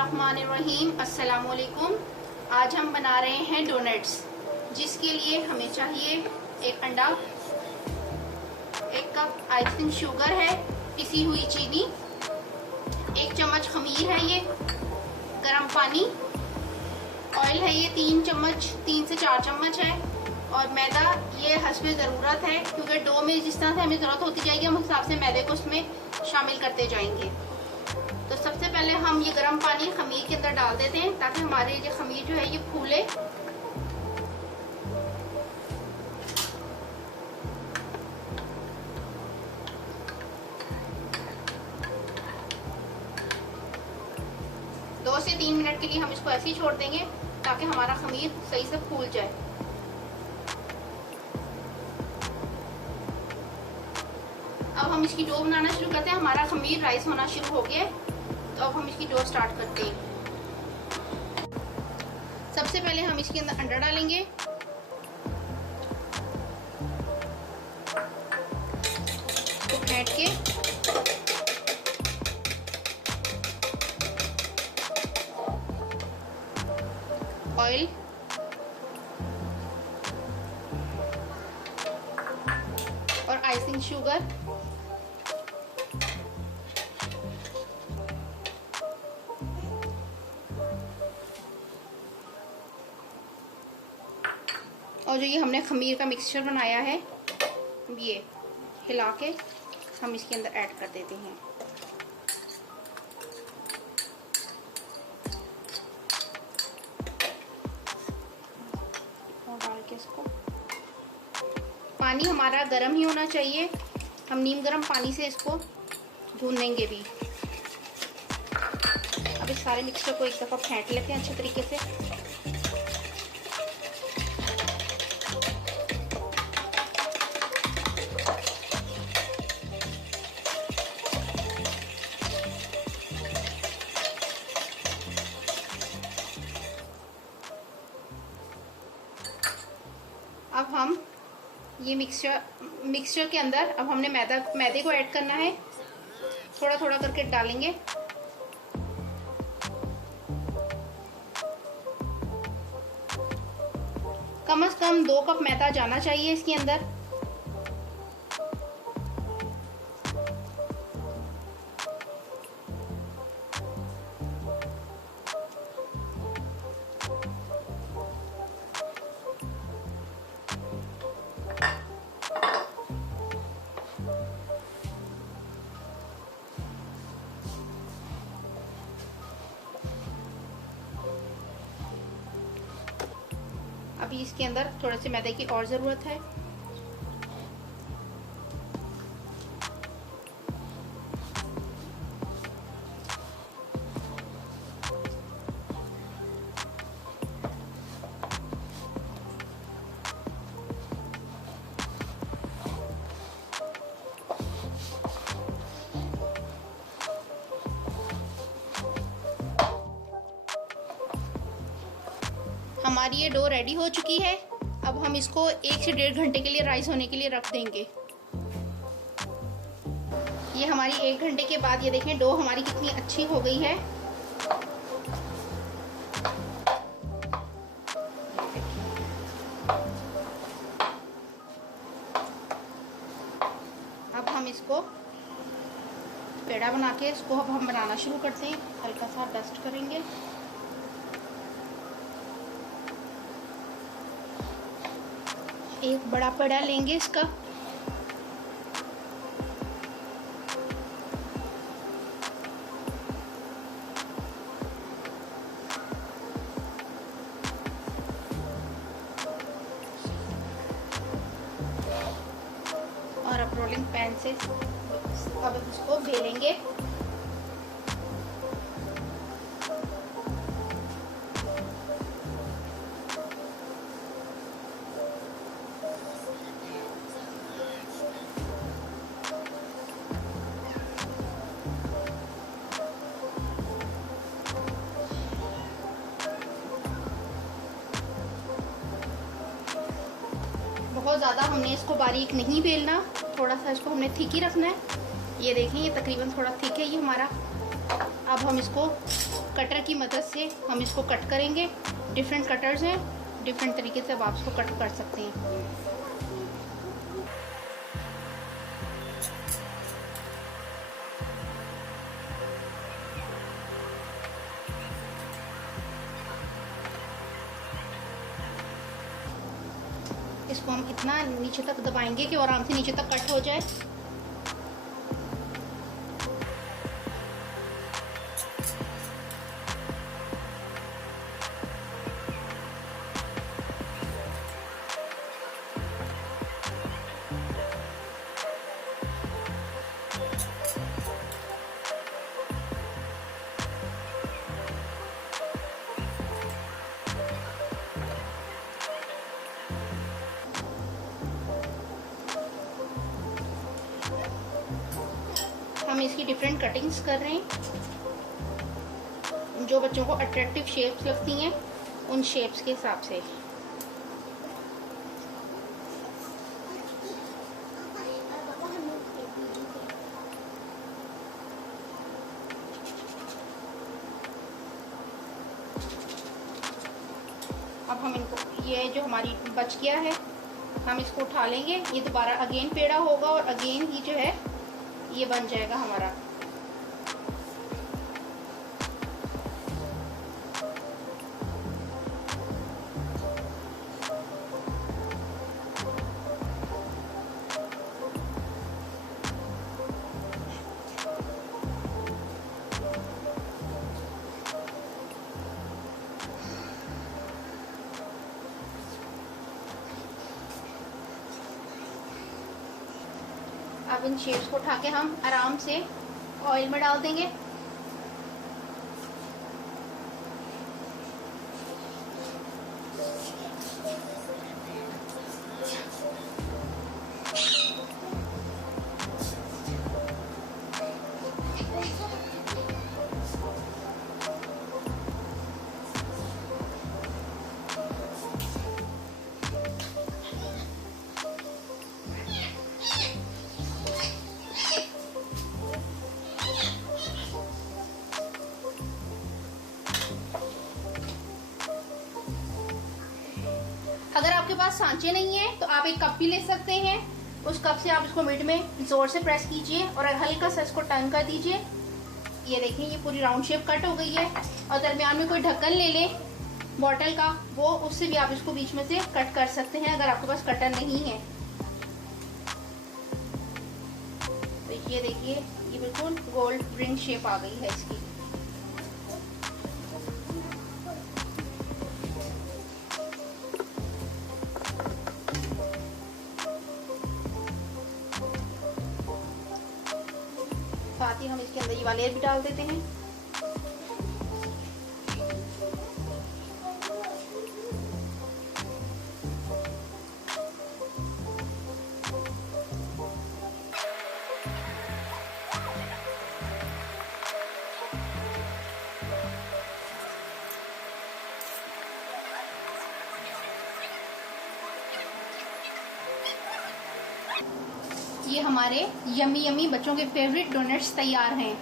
बिस्मिल्लाहिर्रहमानिर्रहीम। अस्सलामुअलैकुम। आज हम बना रहे हैं डोनट्स, जिसके लिए हमें चाहिए एक अंडा, एक कप आइसिंग शुगर है, पिसी हुई चीनी, एक चम्मच खमीर है, ये गरम पानी, ऑयल है ये 3 चम्मच, 3 से 4 चम्मच है, और मैदा ये हस्बे ज़रूरत है, क्योंकि डो में जिस तरह से हमें ज़रूरत होती जाएगी हम उस हिसाब से मैदे को उसमें शामिल करते जाएंगे। तो सबसे पहले हम ये गर्म पानी खमीर के अंदर डाल देते हैं ताकि हमारे ये खमीर जो है ये फूले। दो से 3 मिनट के लिए हम इसको ऐसे ही छोड़ देंगे ताकि हमारा खमीर सही से फूल जाए। अब हम इसकी डो बनाना शुरू करते हैं। हमारा खमीर राइस होना शुरू हो गया, तो अब हम इसकी डो स्टार्ट करते हैं। सबसे पहले हम इसके अंदर अंडा डालेंगे, तो फेंट के ऑयल, और आइसिंग शुगर, और जो ये हमने खमीर का मिक्सचर बनाया है ये हिला के हम इसके अंदर ऐड कर देते हैं। और डाल के इसको, पानी हमारा गर्म ही होना चाहिए, हम नीम गर्म पानी से इसको भूनेंगे भी। अब इस सारे मिक्सचर को एक दफ़ा फेंट लेते हैं अच्छे तरीके से। अब हम ये मिक्सचर के अंदर अब हमने मैदे को ऐड करना है, थोड़ा थोड़ा करके डालेंगे। कम से कम 2 कप मैदा जाना चाहिए इसके अंदर। अभी इसके अंदर थोड़े से मैदे की और ज़रूरत है। हमारी ये डो रेडी हो चुकी है। अब हम इसको 1 से 1.5 घंटे के लिए राइस होने के लिए रख देंगे। ये हमारी 1 घंटे के बाद ये देखें डो हमारी कितनी अच्छी हो गई है। अब हम इसको पेड़ा बना के इसको अब हम बनाना शुरू करते हैं। हल्का सा डस्ट करेंगे। एक बड़ा पेड़ा लेंगे इसका, और अब रोलिंग पैन से अब इसको बेलेंगे। बहुत ज़्यादा हमने इसको बारीक नहीं बेलना, थोड़ा सा इसको हमने थिक ही रखना है। ये देखें, ये तकरीबन थोड़ा थिक है ये हमारा। अब हम इसको कटर की मदद से हम इसको कट करेंगे। डिफरेंट कटर्स हैं, डिफरेंट तरीके से अब आप इसको कट कर सकते हैं। इसको हम इतना नीचे तक दबाएंगे कि आराम से नीचे तक कट हो जाए। हम इसकी डिफरेंट कटिंग्स कर रहे हैं, जो बच्चों को अट्रैक्टिव शेप्स लगती हैं उन शेप्स के हिसाब से। अब हम इनको, ये जो हमारी बच गया है, हम इसको उठा लेंगे। ये दोबारा अगेन पेड़ा होगा और अगेन ही जो है ये बन जाएगा हमारा। अब इन शेप्स को उठा के हम आराम से ऑयल में डाल देंगे। अगर आपके पास सांचे नहीं है तो आप एक कप भी ले सकते हैं। उस कप से आप इसको मिड में जोर से प्रेस कीजिए और हल्का सा इसको टर्न कर दीजिए। ये देखिए ये पूरी राउंड शेप कट हो गई है। और दरमियान में कोई ढक्कन ले लें बॉटल का, वो उससे भी आप इसको बीच में से कट कर सकते हैं अगर आपके पास कटर नहीं है। तो ये देखिए ये बिल्कुल गोल्ड रिंग शेप आ गई है इसकी। साथ ही हम इसके अंदर ये वाला लेयर भी डाल देते हैं। ये हमारे यमी यमी बच्चों के फेवरेट डोनट्स तैयार हैं।